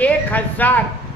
1000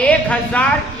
1000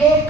2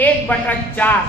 1/4,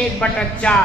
1/4,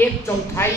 1/4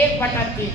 1/3,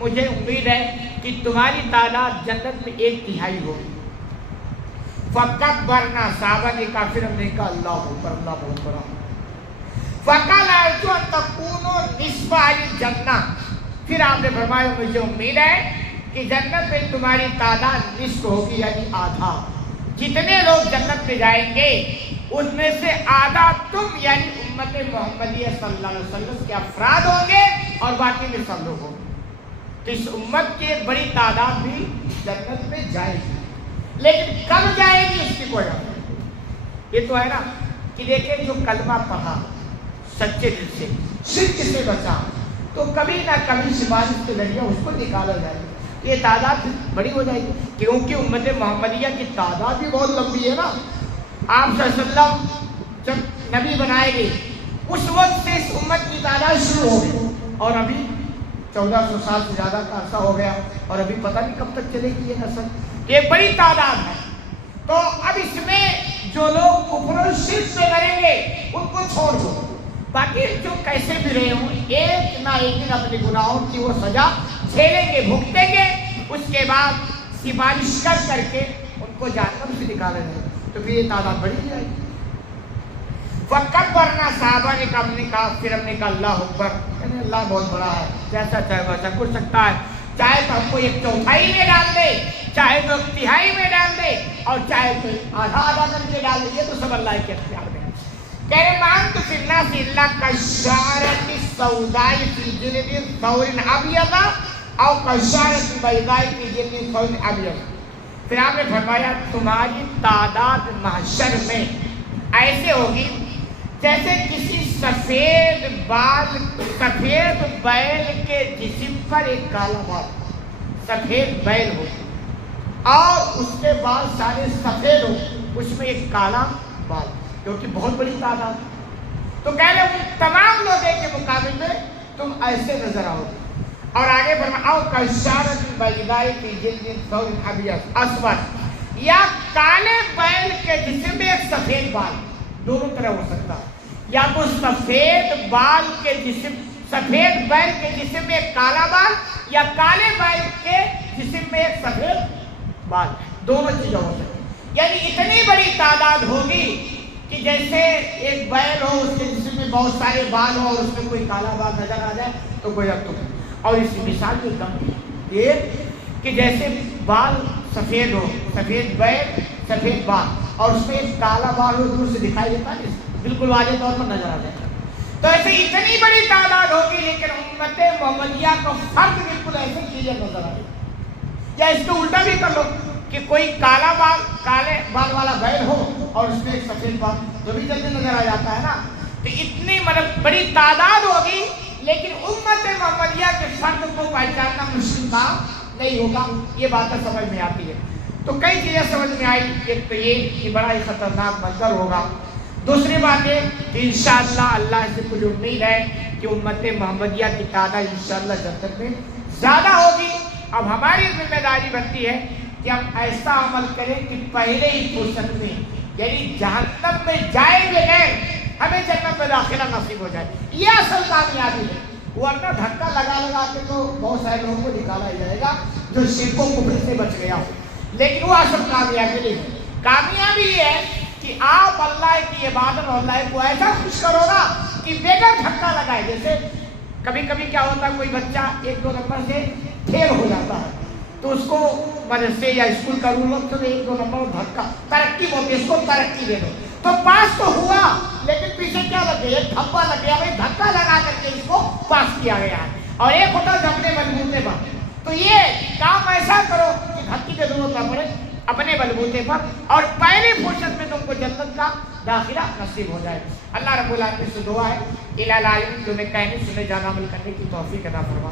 مجھے امید ہے کہ تمہاری تعداد جنت میں 1/3 ہوگی۔ فَكَبَّرْنَا صحابہ نے کہا، پھر ہم نے کہا اللہ اکبر، اللہ بہت بڑا۔ فَقَالَ أَرْجُو أَن تَكُونُوا نِصْفَ أَهْلِ الْجَنَّةِ، پھر آپ نے فرمایا مجھے امید ہے کہ جنت میں تمہاری تعداد نصف ہوگی، یعنی آدھا۔ جتنے لوگ جنت میں جائیں گے ان میں سے آدھا تم یعنی امت محمدیہ صلی اللہ علیہ وسلم کے افراد ہوں گے اور باقی میں سب لوگ ہوں گے۔ تو اس امت کی ایک بڑی تعداد بھی جنت میں جائے گی، لیکن کب جائے گی اس کی کوئی نہیں۔ یہ تو ہے نا کہ دیکھیں جو کلمہ پڑھا سچے دل سے، شرک سے بچا، تو کبھی نہ کبھی سفارش کے ذریعے اس کو نکالا جائے گا، یہ تعداد بڑی ہو جائے گی، کیونکہ امت محمدیہ کی تعداد بھی بہت لمبی ہے نا۔ آپ صلی اللہ علیہ وسلم جب نبی بنائے گئے اس وقت سے اس امت کی تعداد شروع ہو گئی، اور ابھی 1400 سال سے زیادہ کا عرصہ ہو گیا، اور ابھی پتہ نہیں کب تک چلے گی یہ نسل، یہ بڑی تعداد ہے۔ تو اب اس میں جو لوگ کفر و شرک سے کریں گے ان کو چھوڑ دو، باقی جو کیسے بھی رہے ہوں ایک نہ ایک دن اپنے گناہوں کی وہ سزا جھیلیں گے، بھگتیں گے، اس کے بعد سفارش کر کے ان کو جہنم سے نکالا جائے گا، تو پھر یہ تعداد بڑھی جائے گی۔ فَكَبَّرْنَا صحابہ نے کہا، ہم نے کہا، پھر ہم نے کہا اللہ اکبر، یعنی اللہ بہت بڑا ہے، جیسا چاہے ویسا کر سکتا ہے، چاہے تو ہم کو 1/4 میں ڈال دے، چاہے تو 1/3 میں ڈال دے، اور چاہے تو آدھا کر کے ڈال دے، یہ تو سب اللہ کے اختیار میں ہے۔ کہہ رہے مان تو فی الناس الا کالشعرۃ السوداء فی جلد ثور ابیض او کالشعرۃ البیضاء فی جلد ثور ابیض۔ پھر آپ نے فرمایا تمہاری تعداد محشر میں ایسے ہوگی جیسے کسی سفید بیل کے جسم پر ایک کالا بال، سفید بیل ہو اور اس کے بال سارے سفید ہو، اس میں ایک کالا بال، کیونکہ بہت بڑی تعداد۔ تو کہہ رہے ہیں تمام لوگوں کے مقابلے میں تم ایسے نظر آؤ گے۔ اور آگے فرمایا او کالشعرۃ البیضاء فی جلد ثور ابیض اسود، یا کالے بیل کے جسم میں ایک سفید بال، دونوں طرح ہو سکتا ہے، یا تو سفید بال کے جسم، سفید بیل کے جسم میں ایک کالا بال، یا کالے بیل کے جسم میں ایک سفید بال، دونوں چیزیں ہو سکتی، یعنی اتنی بڑی تعداد ہوگی کہ جیسے ایک بیل ہو اس کے جسم میں بہت سارے بال ہو اور اس میں کوئی کالا بال نظر آ جائے تو کوئی اب تو، اور اس کی مثال بھی کم یہ کہ جیسے بال سفید ہو، سفید بیل سفید بال، اور اس میں ایک کالا بال ہو دور سے دکھائی دیتا ہے، بالکل واضح طور پر نظر آ جائے گا۔ تو ایسے اتنی بڑی تعداد ہوگی لیکن امت محمدیہ کو فرد بالکل ایسے چیزیں نظر آئے، یا اس کو الٹا بھی کر لو کہ کوئی کالا بال، کالے بال والا بیل ہو اور اس میں ایک سفید بال، تو بھی جلدی نظر آ جاتا ہے نا۔ تو اتنی بڑی تعداد ہوگی لیکن امت محمدیہ کے فرد کو پہچاننا مشکل کام نہیں ہوگا، یہ باتیں سمجھ میں آتی ہے۔ تو کئی چیزیں سمجھ میں آئی، ایک تو یہ کہ بڑا ہی خطرناک منظر ہوگا، دوسری بات ہے کہ انشاءاللہ اللہ سے مجھے امید ہے کہ امت محمدیہ کی تعداد انشاءاللہ جنت میں زیادہ ہوگی۔ اب ہماری ذمہ داری بنتی ہے کہ ہم ایسا عمل کریں کہ پہلے ہی فرصت میں، یعنی جہنم میں جائے بغیر ہمیں جنت میں داخلہ نصیب ہو جائے، یہ اصل کامیابی ہے۔ ورنہ دھکا لگا کے تو بہت سارے لوگوں کو نکالا ہی جائے گا جو شرک و کفر سے بچ گیا ہو، لیکن وہ اصل کامیابی نہیں ہے۔ کامیابی یہ ہے کہ آپ اللہ کی عبادت اور اللہ کو ایسا خوش کرو نا کہ بغیر دھکا لگائے۔ جیسے کبھی کبھی کیا ہوتا ہے، کوئی بچہ 1-2 نمبر سے فیل ہو جاتا ہے تو اس کو مدرسے یا اسکول کا رول ہوتا ہے 1-2 نمبر دھکا، ترقی ہوتی ہے، اس کو ترقی دے دو، تو پاس تو ہوا لیکن پیچھے کیا لگ گیا، ایک دھبا لگ گیا، بھائی دھکا لگا کر کے اس کو پاس کیا گیا ہے۔ اور ایک ہوتا ہے اپنے بلبوتے پر، تو یہ کام ایسا کرو کہ دھکی کی ضرورت نہ پڑے اپنے بلبوتے پر، اور پہلی فرصت میں تم کو جنت کا داخلہ نصیب ہو جائے۔ اللہ رب العالمین سے دعا ہے الہی العالمین تمہیں کہنے سنے جانا عمل کرنے کی توفیق عطا فرما۔